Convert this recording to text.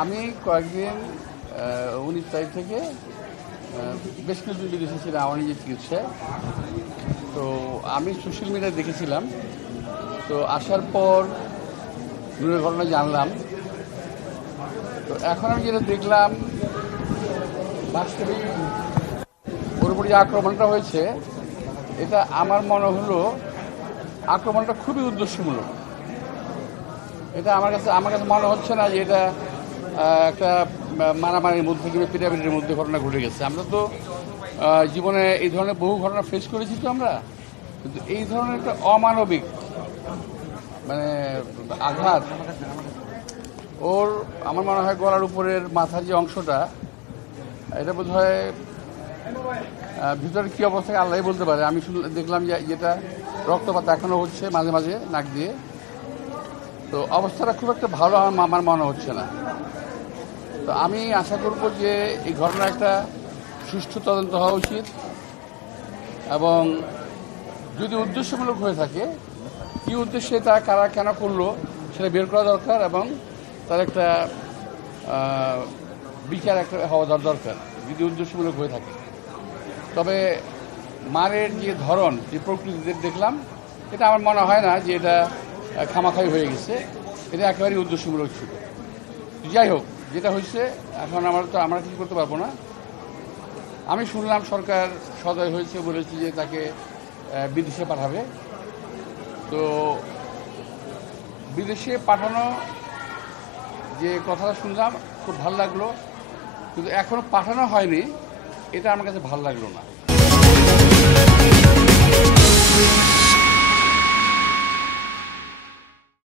আমি কয়েকদিন ১৯ তারিখ থেকে বেশ কিছুদিন বিদেশে ছিলাম আমার নিজের চিকিৎসায়। তো আমি সোশ্যাল মিডিয়ায় দেখেছিলাম। তো আসার পর দূরের ঘটনা জানলাম। তো এখন আমি যেটা দেখলাম, বাস্তবিক ওর উপর যে আক্রমণটা হয়েছে, এটা আমার মনে হলো আক্রমণটা খুবই উদ্দেশ্যমূলক। এটা আমার কাছে মনে হচ্ছে না যে এটা একটা মারামারির মধ্যে কিংবা পিটাপিটির মধ্যে ঘটনা ঘটে গেছে। আমরা তো জীবনে এই ধরনের বহু ঘটনা ফেস করেছি। তো আমরা কিন্তু এই ধরনের একটা অমানবিক আঘাত ওর, আমার মনে হয় গলার উপরের মাথার যে অংশটা, এটা বোধ হয় ভিতরে কী অবস্থা আল্লাহই বলতে পারে। আমি দেখলাম যে যেটা রক্তপাত এখনও হচ্ছে মাঝে মাঝে নাক দিয়ে। তো অবস্থাটা খুব একটা ভালো আমার মনে হচ্ছে না। তো আমি আশা করব যে এই ঘটনার একটা সুষ্ঠু তদন্ত হওয়া উচিত, এবং যদি উদ্দেশ্যমূলক হয়ে থাকে, কী উদ্দেশ্যে তারা কারা কেন করলো সেটা বের করা দরকার, এবং তার একটা বিচার একটা হওয়া দরকার যদি উদ্দেশ্যমূলক হয়ে থাকে। তবে মারের যে ধরন, যে প্রকৃতি দেখলাম, এটা আমার মনে হয় না যে এটা খামাখাই হয়ে গেছে। এটা একেবারেই উদ্দেশ্যমূলক ছিল। যাই হোক, যেটা হয়েছে এখন আমরা কিছু করতে পারবো না। আমি শুনলাম সরকার সদয় হয়েছে, বলেছে যে তাকে বিদেশে পাঠাবে। তো বিদেশে পাঠানো যে কথাটা শুনলাম খুব ভালো লাগলো, কিন্তু এখনো পাঠানো হয়নি, এটা আমার কাছে ভালো লাগলো না।